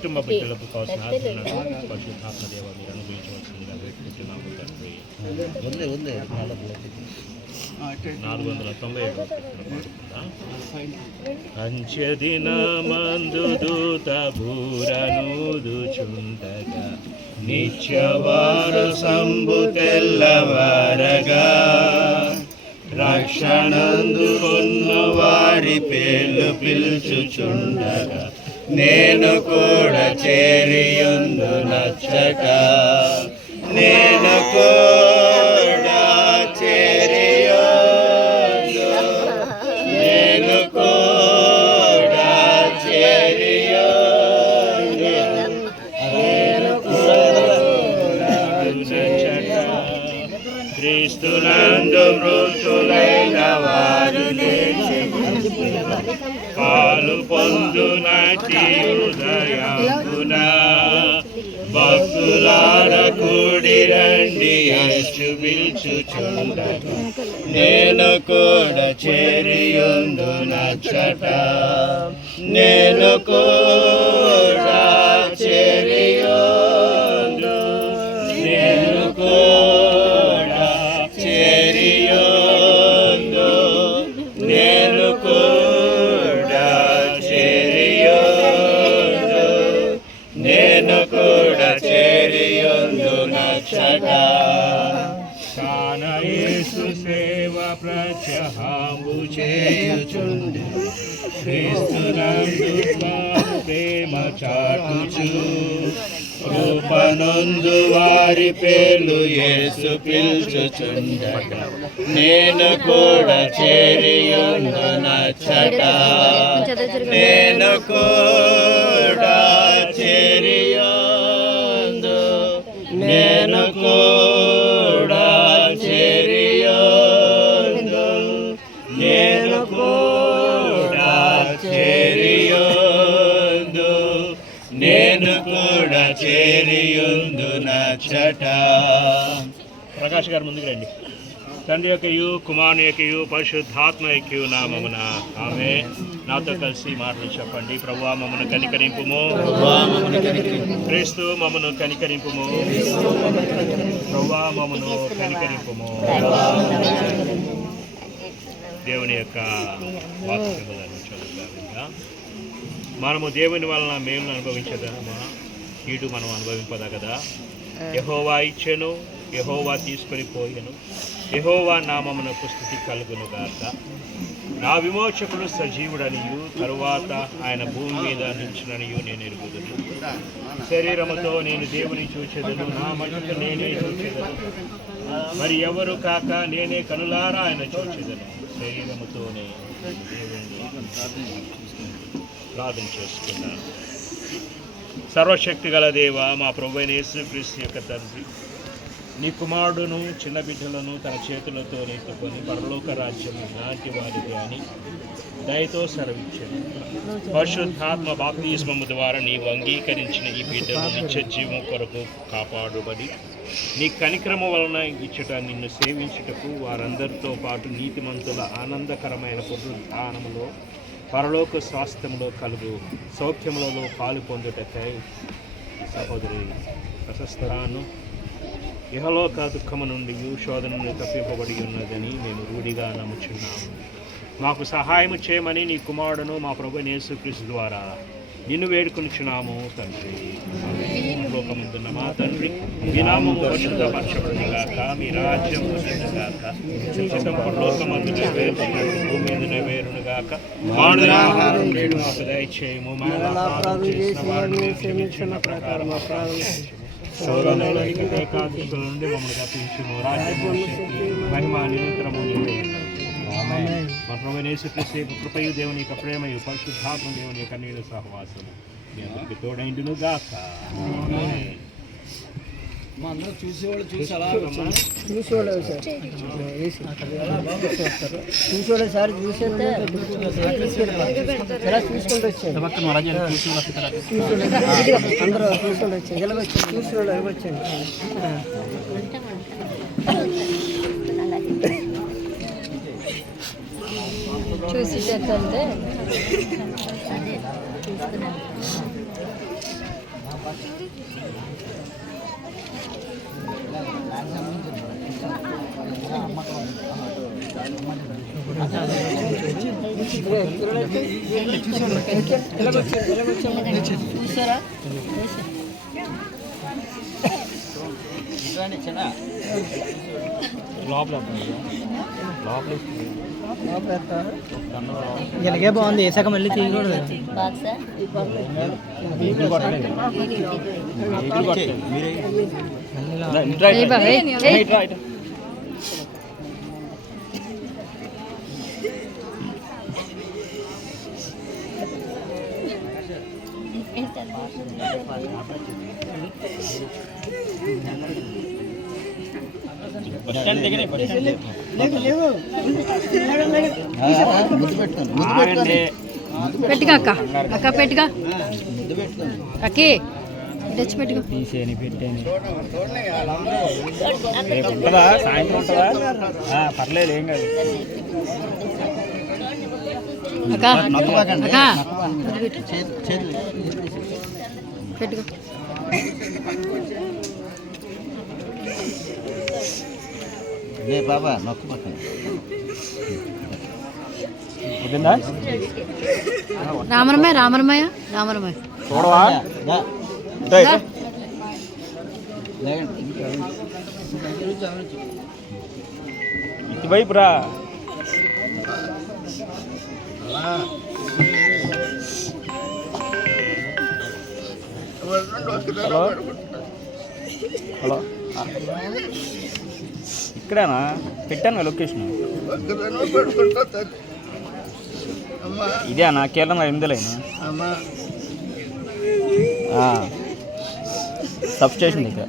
కుటుంబ బిడ్డలకు కావాల్సిన పరిశుద్ధాత్మ దేవ మీరు అనుభవించవలసిందిగా వేడుకుంటున్నాము తండ్రి. 497 అంచెదిన మందు దూత బూరనూదుచుండగా నిత్యవారు సంబు తెల్లవారగా రక్షణందుకున్న వారి పేర్లు పిలుచుచుండగా నేను కూడా చేరియుందు నచ్చక నేను కూడా చేరియుందు నేను కూడా చేరియుందు నేను కూడా నచ్చక క్రీస్తునందు మృతులైన వారు లేచి పాలు పొందునటి ఉదయమున భక్తులార కూడి రండి యేసు పిలుచుచుండగా నేను కూడా చేరియుందు నచ్చట నేను కూడా చేరియుందు నేను కూడా చేరియుందు నేను కూడా చేరియుందు నేను కూడా చేరియుందు నచ్చట కాన యేసు సేవ ప్రత్యహాము చేయుచుండి క్రీస్తునందు ప్రేమ చాటుచు కృపనందు వారి పేర్లు యేసు పిలుచుచుండగా నేను కూడా చేరియుందు నచ్చట నేను కూడా చేరియుందు నేను కూడా చేరియుందు నేను కూడా చేరియుందు నేను కూడా చేరియుందు నచ్చట. ప్రకాష్ గారు ముందుకు రండి. తండ్రి యొక్కయు కుమారుని యొక్కయు పరిశుద్ధాత్మ యొక్కయు నామమున ఆమేన్. నాతో కలిసి మాటలు చెప్పండి. ప్రభువా మమ్మను కనికరింపుము, క్రీస్తు మమ్మను కనికరింపుము, ప్రభువా మమ్మను కనికరింపుము. దేవుని యొక్క వాక్యములను చదువుతాము. మనము దేవుని వలన మేలును అనుభవించదమా, కీడు మనం అనుభవింపదా కదా. యెహోవా ఇచ్చెను, యెహోవా తీసుకొని పోయెను, యెహోవా నామమునకు స్తుతి కలుగునుగాక. నా విమోచకుడు సజీవుడనియు తరువాత ఆయన భూమి మీద నిలిచిననియు నేను ఎరుగుదును. శరీరముతో నేను దేవుని చూచెదను, నా మట్టుకు నేనే చూచెదను, మరి ఎవరు కాక నేనే కనులారా ఆయన చూచెదను. శరీరముతోనే దేవుని ప్రార్థన చేసుకున్నాను. సర్వశక్తి గల దేవ, మా ప్రభువైన యేసుక్రీస్తు యొక్క తండ్రి, నీ కుమారుడును చిన్న బిడ్డలను తన చేతులతో నెత్తుకొని పరలోక రాజ్యం నాటి వారిది అని దయతో సెలవిచ్చాను. పరిశుద్ధాత్మ బాప్తిస్మము ద్వారా నీవు అంగీకరించిన ఈ బిడ్డను నిత్య జీవం కొరకు కాపాడుబడి నీ కనిక్రమ వలన ఇచ్చట నిన్ను సేవించుటకు వారందరితో పాటు నీతిమంతుల ఆనందకరమైన పునరుద్ధానములో పరలోక స్వాస్థ్యంలో కలుగు సౌఖ్యములలో పాలు పొందుటకై సహోదరి ప్రశస్తరాను ఇహలోక దుఃఖము నుండి శోధనను తప్పింపబడి ఉన్నదని మేము రూఢిగా నమ్ముచున్నాము. మాకు సహాయము చేయమని నీ కుమారుడును మా ప్రభువైన యేసుక్రీస్తు ద్వారా నిన్ను వేడుకొనుచున్నాము తండ్రి. లోకముందున్న మా తండ్రి, మీ నామము పరిశుద్ధపరచబడునుగాక, మీ రాజ్యం వచ్చునుగాక, చిత్తం పరలోకమందు నెరవేరునట్లు భూమి మీద నెరవేరునుగాక. మానవాహారం నేడు మాకు దయచేయము, మా అపరాధం చేసిన వారిని మేము క్షమించిన ప్రకారం శోధనలోకి ఏకాదశుల నుండి మమ్మల్ని తప్పించుము. రాజ్యము శక్తి మహిమ నిరంతరము నీవే. ఆమేన్. మా ప్రభువైన యేసుక్రీస్తు కృపయు దేవుని యొక్క ప్రేమయు పరిశుద్ధాత్మ దేవుని యొక్క నీళ్ళ సహవాసము మీ అందరికీ తోడైండును గాక. ఆమేన్. మా అందరూ చూసేవాళ్ళు చూసారా? చూసేవాళ్ళు సార్ చూసేవాళ్ళు సార్ చూసేస్తే ఎలా చూసుకుంటూ వచ్చాను అందరూ చూసుకుంటూ వచ్చాను ఎలాగొచ్చాను చూసేవాళ్ళు ఎలాగొచ్చాను. చూసి చేస్తుంటే చూసారా ఇలాగే బాగుంది వేసాక మళ్ళీ తీయకూడదు పెట్టుగా అక్క అక్క పెట్టుగా అక్కి తెచ్చి పెట్టుకో ఉంటుందా సాయంత్రం ఉంటుందా పర్లేదు ఏం కాదు అక్క అక్క పెట్టుకో బాబా నొక్కు పక్కన రామరమయ్య రామరమయ్య రామరమయ్య చూడవా ఇటువైపు రా హలో హలో ఇక్కడేనా పెట్టాను లొకేషన్ ఇదేనా కేరళ 8 సబ్ స్టేషన్ దగ్గర